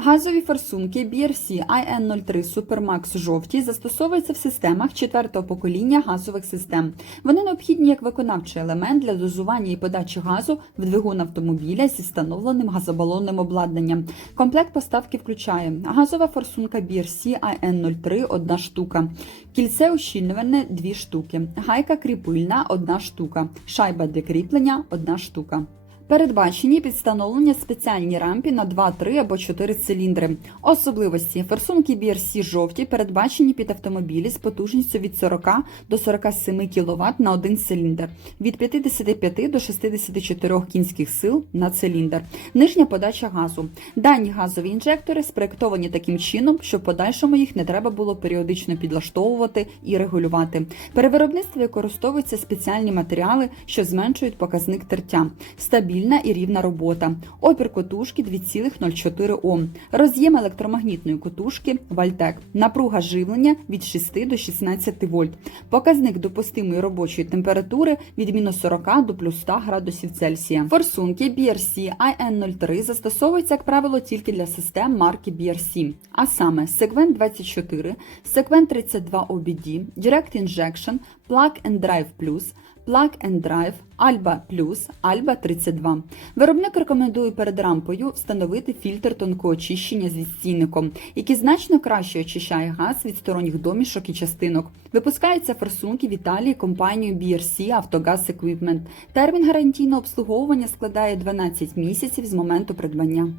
Газові форсунки BRC IN03 Supermax жовті застосовуються в системах четвертого покоління газових систем. Вони необхідні як виконавчий елемент для дозування і подачі газу в двигун автомобіля зі встановленим газобалонним обладнанням. Комплект поставки включає газова форсунка BRC IN03 – одна штука, кільце ущільнювальне – дві штуки, гайка кріпильна – одна штука, шайба для кріплення – одна штука. Передбачені під встановлення спеціальні рампі на 2, 3 або 4 циліндри. Особливості форсунки BRC жовті передбачені під автомобілі з потужністю від 40 до 47 кВт на один циліндр, від 55 до 64 кінських сил на циліндр. Нижня подача газу. Дані газові інжектори спроєктовані таким чином, щоб в подальшому їх не треба було періодично підлаштовувати і регулювати. При виробництві використовуються спеціальні матеріали, що зменшують показник тертя. Стабільна і рівна робота. Опір котушки 2,04 Ом. Роз'єм електромагнітної котушки Вальтек. Напруга живлення від 6 до 16 вольт. Показник допустимої робочої температури від мінус 40 до плюс 100 градусів Цельсія. Форсунки BRC IN03 застосовуються, як правило, тільки для систем марки BRC, а саме Segment 24, Segment 32 OBD, Direct Injection, Plug and Drive Plus, Plug and Drive, Alba Plus, Alba 32. Виробник рекомендує перед рампою встановити фільтр тонкого очищення з відстійником, який значно краще очищає газ від сторонніх домішок і частинок. Випускаються форсунки в Італії компанією BRC Автогаз Equipment. Термін гарантійного обслуговування складає 12 місяців з моменту придбання.